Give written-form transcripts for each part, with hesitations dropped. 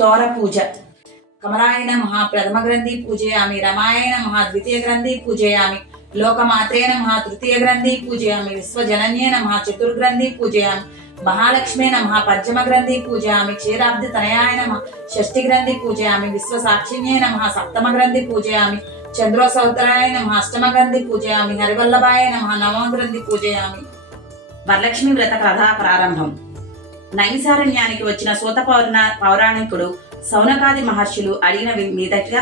తోర పూజ. కమలాయ నమః ప్రథమ గ్రంథి పూజయామి, రమాయ నమః ద్వితీయ గ్రంథి పూజయామి, లోకమాత్రే నమః తృతీయ గ్రంథి పూజయామి, విశ్వజనన్యే నమః చతుర్గ్రంథి పూజయామి, మహాలక్ష్మే నమః పంచమ గ్రంథి పూజయామి, క్షీరాబ్ది తనయాయ నమః షష్ఠి గ్రంథి పూజయామి, విశ్వసాక్షిణ్యే నమః సప్తమ గ్రంథి పూజయామి, చంద్రోసౌతరాయ నమః అష్టమ గ్రంథి పూజయామి, హరివల్లభాయ నమః నవమ గ్రంథి పూజయామి. వరలక్ష్మి వ్రత కథ ప్రారంభం. నైమిసారణ్యానికి వచ్చిన సూత పౌరాణికుడు సౌనకాది మహర్షులు అడిగిన మీదటిగా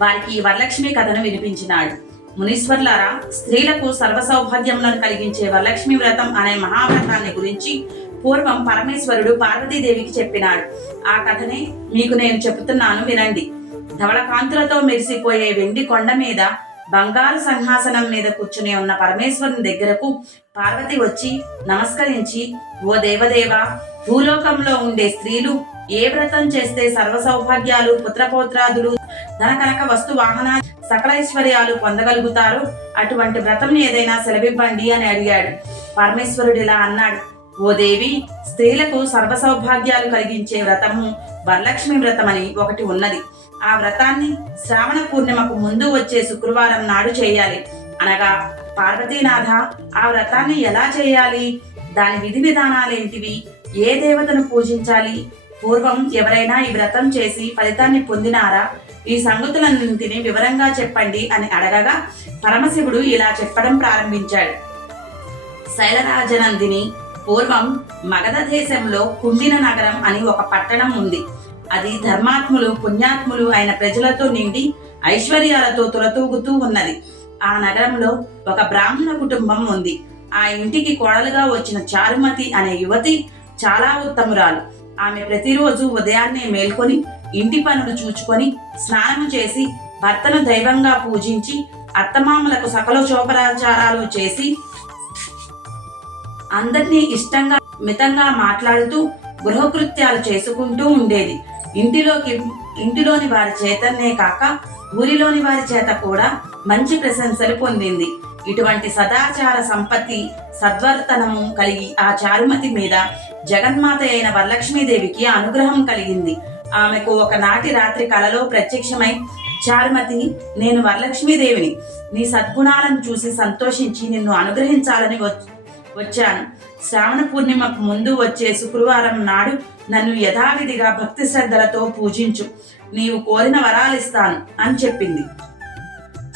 వారికి ఈ వరలక్ష్మి కథను వినిపించినాడు. మునీశ్వర్లారా, స్త్రీలకు సర్వ సౌభాగ్యములను కలిగించే వరలక్ష్మి వ్రతం అనే మహావ్రతాన్ని గురించి పూర్వం పరమేశ్వరుడు పార్వతీదేవికి చెప్పినాడు. ఆ కథనే మీకు నేను చెబుతున్నాను, వినండి. ధవళ కాంతులతో మెరిసిపోయే వెండి కొండ మీద బంగారు సింహాసనం మీద కూర్చుని ఉన్న పరమేశ్వరుని దగ్గరకు పార్వతి వచ్చి నమస్కరించి, ఓ దేవదేవ, భూలోకంలో ఉండే స్త్రీలు ఏ వ్రతం చేస్తే సర్వ సౌభాగ్యాలు, పుత్రపౌత్రాదులు, ధనకనక వస్తు వాహన సకల ఐశ్వర్యాలు పొందగలుగుతారో అటువంటి వ్రతం ఏదైనా సెలవివ్వండి అని అడిగాడు. పరమేశ్వరుడు ఇలా అన్నాడు, ఓ దేవి, స్త్రీలకు సర్వ సౌభాగ్యాలు కలిగించే వ్రతము వరలక్ష్మి వ్రతం అని ఒకటి ఉన్నది. ఆ వ్రతాన్ని శ్రావణ పూర్ణిమకు ముందు వచ్చే శుక్రవారం నాడు చేయాలి. అనగా పార్వతీనాథ, ఆ వ్రతాన్ని ఎలా చేయాలి? దాని విధి విధానాలేంటివి? ఏ దేవతను పూజించాలి? పూర్వం ఎవరైనా ఈ వ్రతం చేసి ఫలితాన్ని పొందినారా? ఈ సంగతులన్నింటినీ వివరంగా చెప్పండి అని అడగగా పరమశివుడు ఇలా చెప్పడం ప్రారంభించాడు. శైలరాజనందిని, పూర్వం మగధ దేశంలో కుండిన నగరం అని ఒక పట్టణం ఉంది. అది ధర్మాత్ములు, పుణ్యాత్ములు అయిన ప్రజలతో నిండి ఐశ్వర్యాలతో తులతూగుతూ ఉన్నది. ఆ నగరంలో ఒక బ్రాహ్మణ కుటుంబం ఉంది. ఆ ఇంటికి కోడలుగా వచ్చిన చారుమతి అనే యువతి చాలా ఉత్తమురాలు. ఆమె ప్రతిరోజు ఉదయాన్నే మేల్కొని ఇంటి పనులు చూచుకొని స్నానము చేసి భర్తను దైవంగా పూజించి అత్తమామలకు సకలోపచారాలు చేసి అందరినీ ఇష్టంగా మితంగా మాట్లాడుతూ గృహకృత్యాలు చేసుకుంటూ ఉండేది. ఇంటిలోని వారి చేతనే కాక ఊరిలోని వారి చేత కూడా మంచి ప్రశంసలు పొందింది. ఇటువంటి సదాచార సంపత్తి, సద్వర్తనము కలిగి ఆ చారుమతి మీద జగన్మాత అయిన వరలక్ష్మీదేవికి అనుగ్రహం కలిగింది. ఆమెకు ఒకనాటి రాత్రి కలలో ప్రత్యక్షమై, చారుమతి, నేను వరలక్ష్మీదేవిని. నీ సద్గుణాలను చూసి సంతోషించి నిన్ను అనుగ్రహించాలని వచ్చాను. శ్రావణ పూర్ణిమకు ముందు వచ్చే శుక్రవారం నాడు నన్ను యథావిధిగా భక్తి శ్రద్ధలతో పూజించు, నీవు కోరిన వరాలిస్తాను అని చెప్పింది.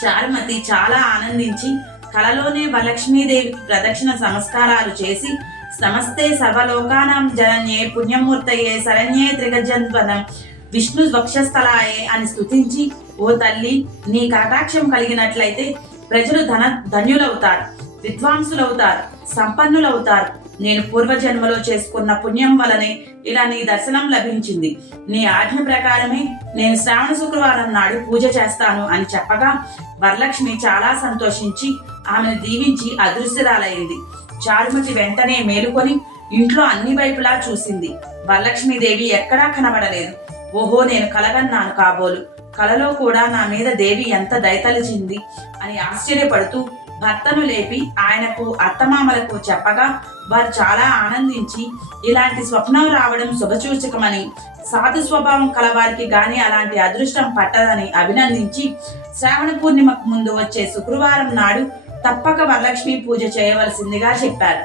చారుమతి చాలా ఆనందించి కలలోనే వరలక్ష్మీదేవి ప్రదక్షిణ నమస్కారాలు చేసి, నమస్తే సర్వలోకానాం జనన్యే పుణ్యమూర్తయే శరణ్యే త్రిగజన్వనం విష్ణు వక్షస్థలాయే అని స్తుతించి, ఓ తల్లి, నీ కటాక్షం కలిగినట్లయితే ప్రజలు ధన్యులవుతారు, విద్వాంసులవుతారు, సంపన్నులవుతారు. నేను పూర్వజన్మలో చేసుకున్న పుణ్యం వలనే ఇలా నీ దర్శనం లభించింది. నీ ఆజ్ఞ ప్రకారమే నేను శ్రావణ శుక్రవారం నాడు పూజ చేస్తాను అని చెప్పగా వరలక్ష్మి చాలా సంతోషించి ఆమెను దీవించి అదృశ్యరాలైంది. చారుమతి వెంటనే మేలుకొని ఇంట్లో అన్ని వైపులా చూసింది. వరలక్ష్మీదేవి ఎక్కడా కనబడలేదు. ఓహో, నేను కలగన్నాను కాబోలు, కలలో కూడా నా మీద దేవి ఎంత దయతలిచింది అని ఆశ్చర్యపడుతూ భర్తను లేపి ఆయనకు అత్తమామలకు చెప్పగా వారు చాలా ఆనందించి, ఇలాంటి స్వప్నం రావడం శుభసూచకమని, సాధు స్వభావం కలవారికి గాని అలాంటి అదృష్టం పట్టదని అభినందించి శ్రావణ పూర్ణిమకు ముందు వచ్చే శుక్రవారం నాడు తప్పక వరలక్ష్మి పూజ చేయవలసిందిగా చెప్పారు.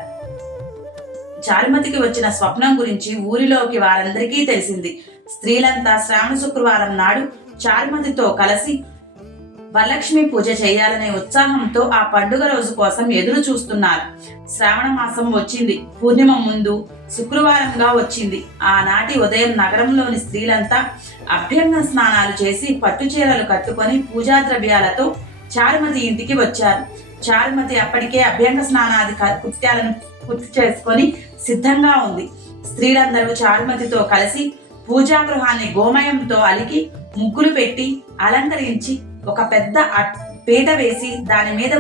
చారుమతికి వచ్చిన స్వప్నం గురించి ఊరిలోకి వారందరికీ తెలిసింది. స్త్రీలంతా శ్రావణ శుక్రవారం నాడు చారుమతితో కలిసి వరలక్ష్మి పూజ చేయాలనే ఉత్సాహంతో ఆ పండుగ రోజు కోసం ఎదురు చూస్తున్నారు. శ్రావణ మాసం వచ్చింది. పూర్ణిమ ముందు శుక్రవారంగా వచ్చింది. ఆనాటి ఉదయం నగరంలోని స్త్రీలంతా అభ్యంగ స్నానాలు చేసి పట్టు చీరలు కట్టుకొని పూజా ద్రవ్యాలతో చారుమతి ఇంటికి వచ్చారు. చారుమతి అప్పటికే అభ్యంగ స్నానాది కృత్యాలను పూర్తి చేసుకొని సిద్ధంగా ఉంది. స్త్రీలందరూ చారుమతితో కలిసి పూజా గృహాన్ని గోమయంతో అలికి ముగ్గులు పెట్టి అలంకరించి ఒక పెద్ద పీట వేసి దాని మీద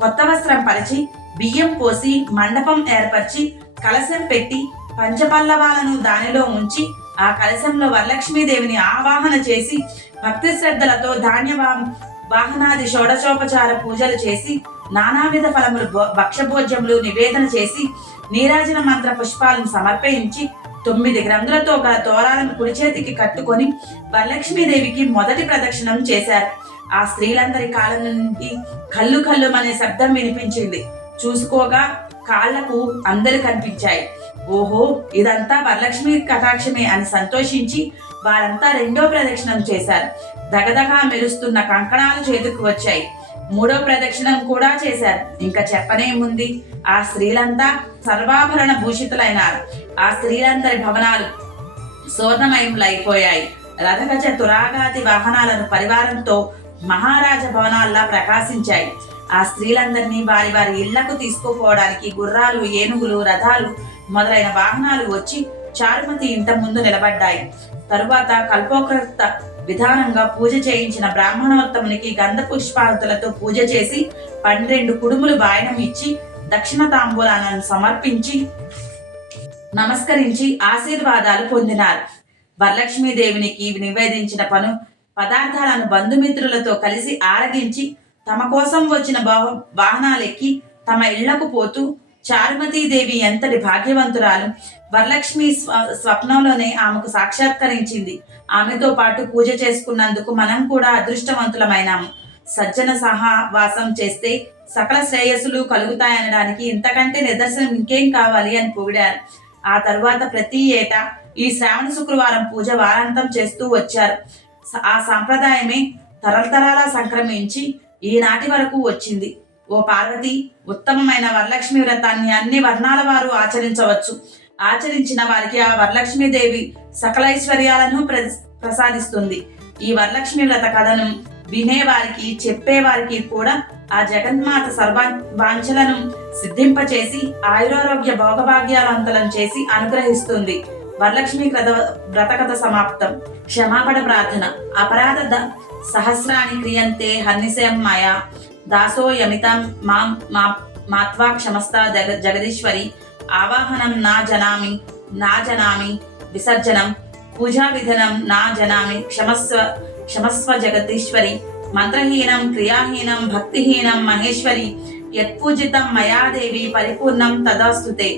కొత్త వస్త్రం పరిచి బియ్యం పోసి మండపం ఏర్పరిచి కలశం పెట్టి పంచపల్లవాలను దానిలో ఉంచి ఆ కలశంలో వరలక్ష్మీదేవిని ఆవాహన చేసి భక్తి శ్రద్ధలతో ధాన్య వాహనాది షోడశోపచార పూజలు చేసి నానావిధ ఫలములు భక్ష్యభోజ్యములు నివేదన చేసి నీరాజన మంత్ర పుష్పాలను సమర్పించి 9 గ్రంథులతో గల తోరాలను కుడి చేతికి కట్టుకొని వరలక్ష్మీదేవికి మొదటి ప్రదక్షిణం చేశారు. ఆ స్త్రీలందరి కాళ్ళ నుండి కళ్ళు కళ్ళుమనే శబ్దం వినిపించింది. చూసుకోగా కాళ్లకు అందరు కనిపించాయి. ఓహో, ఇదంతా వరలక్ష్మి కటాక్షమే అని సంతోషించి వారంతా రెండో ప్రదక్షిణం చేశారు. దగదగా మెరుస్తున్న కంకణాలు చేతుకు వచ్చాయి. మూడో ప్రదక్షిణం కూడా చేశారు. ఇంకా చెప్పనేముంది, ఆ స్త్రీలంతా సర్వాభరణ భూషితులైనారు. ఆ స్త్రీలందరి భవనాలు సువర్ణమయములైపోయాయి. రథగజ తురాగాది వాహనాలను పరివారంతో మహారాజ భవనాల్లా ప్రకాశించాయి. ఆ స్త్రీలందరినీ వారి వారి ఇళ్లకు తీసుకుపోవడానికి గుర్రాలు, ఏనుగులు, రథాలు మొదలైన వాహనాలు వచ్చి చారుమతి ఇంట ముందు నిలబడ్డాయి. తరువాత కల్పోక్త విధానంగా పూజ చేయించిన బ్రాహ్మణోత్తమునికి గంధ పుష్పాలతో పూజ చేసి 12 కుడుములు వాయనం ఇచ్చి దక్షిణ తాంబూలాలను సమర్పించి నమస్కరించి ఆశీర్వాదాలు పొందినారు. వరలక్ష్మీదేవినికి నివేదించిన పదార్థాలను బంధుమిత్రులతో కలిసి ఆరగించి తమ కోసం వచ్చిన వాహనాలెక్కి తమ ఇళ్లకు పోతూ చారుమతీదేవి ఎంతటి భాగ్యవంతురాలు! వరలక్ష్మి స్వప్నంలోనే ఆమెకు సాక్షాత్కరించింది. ఆమెతో పాటు పూజ చేసుకున్నందుకు మనం కూడా అదృష్టవంతులమైనాము. సజ్జన సహవాసం చేస్తే సకల శ్రేయస్సులు కలుగుతాయనడానికి ఇంతకంటే నిదర్శనం ఇంకేం కావాలి అని పొగిడారు. ఆ తరువాత ప్రతి ఏటా ఈ శ్రావణ శుక్రవారం పూజ వారాంతం చేస్తూ వచ్చారు. ఆ సాంప్రదాయమే తరతరాలా సంక్రమించి ఈనాటి వరకు వచ్చింది. ఓ పార్వతి, ఉత్తమమైన వరలక్ష్మి వ్రతాన్ని అన్ని వర్ణాల వారు ఆచరించవచ్చు. ఆచరించిన వారికి ఆ వరలక్ష్మీదేవి సకలైశ్వర్యాలను ప్రసాదిస్తుంది. ఈ వరలక్ష్మి వ్రత కథను వినేవారికి, చెప్పేవారికి కూడా ఆ జగన్మాత సర్వాంఛలను సిద్ధింపచేసి ఆయురారోగ్య భోగభాగ్యాలంతలం చేసి అనుగ్రహిస్తుంది. వరలక్ష్మి వ్రత కథ సమాప్తం. క్షమాపణ ప్రార్థన. అపరాధ సహస్రాన్ని క్రియంతే హర్నిశయం మాయా దాసోయమితం మాత్వా క్షమస్తా జగదీశ్వరి. ఆవాహనం నా జనామి విసర్జనం పూజా విధనం నా జనామి క్షమస్వ జగదీశ్వరి. మంత్రహీనం క్రియాహీనం భక్తిహీనం మహేశ్వరి. యత్పూజితం మయా దేవి పరిపూర్ణం తదాస్తుతే.